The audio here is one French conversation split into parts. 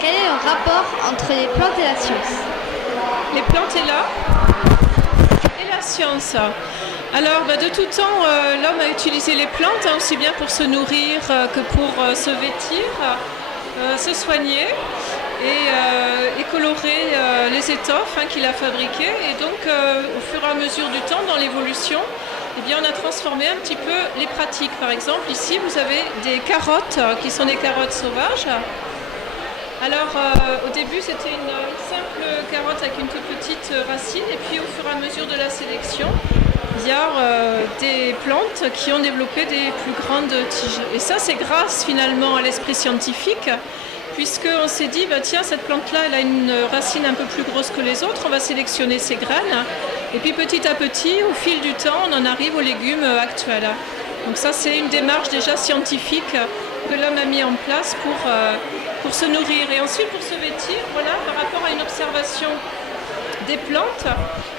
quel est le rapport entre les plantes et la science? Les plantes et la science. Alors, de tout temps, l'homme a utilisé les plantes, aussi bien pour se nourrir que pour se vêtir, se soigner et colorer les étoffes qu'il a fabriquées. Et donc, au fur et à mesure du temps, dans l'évolution, eh bien, on a transformé un petit peu les pratiques. Par exemple, ici, vous avez des carottes qui sont des carottes sauvages. Alors, au début, c'était une simple carotte avec une toute petite racine. Et puis, au fur et à mesure de la sélection, il y a des plantes qui ont développé des plus grandes tiges. Et ça, c'est grâce finalement à l'esprit scientifique, puisqu'on s'est dit, tiens, cette plante-là, elle a une racine un peu plus grosse que les autres, on va sélectionner ses graines. Et puis petit à petit, au fil du temps, on en arrive aux légumes actuels. Donc ça, c'est une démarche déjà scientifique que l'homme a mis en place pour se nourrir. Et ensuite, pour se vêtir, voilà, par rapport à une observation des plantes,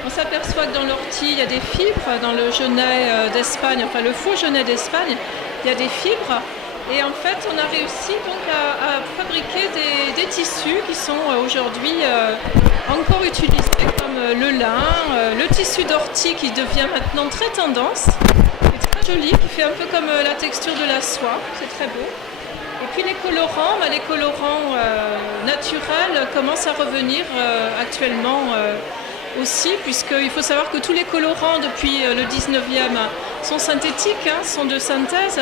on s'aperçoit que dans l'ortie, il y a des fibres, dans le genêt d'Espagne, enfin le faux genêt d'Espagne, il y a des fibres. Et en fait, on a réussi donc à fabriquer des tissus qui sont aujourd'hui encore utilisés, comme le lin, le tissu d'ortie qui devient maintenant très tendance, qui est très joli, qui fait un peu comme la texture de la soie, c'est très beau. Et puis les colorants naturels commencent à revenir actuellement aussi, puisqu'il faut savoir que tous les colorants depuis le 19e sont synthétiques, sont de synthèse.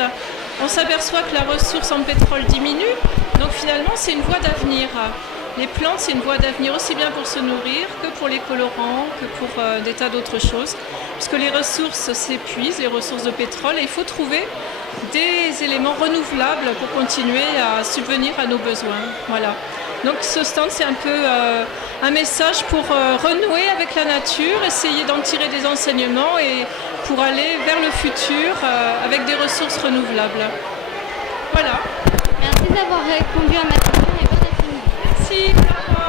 On s'aperçoit que la ressource en pétrole diminue, donc finalement c'est une voie d'avenir. Les plantes, c'est une voie d'avenir aussi bien pour se nourrir que pour les colorants, que pour des tas d'autres choses, puisque les ressources s'épuisent, les ressources de pétrole, et il faut trouver des éléments renouvelables pour continuer à subvenir à nos besoins. Voilà. Donc ce stand, c'est un peu un message pour renouer avec la nature, essayer d'en tirer des enseignements et pour aller vers le futur avec des ressources renouvelables. Voilà. Merci d'avoir répondu à ma question et bonne après-midi. Merci.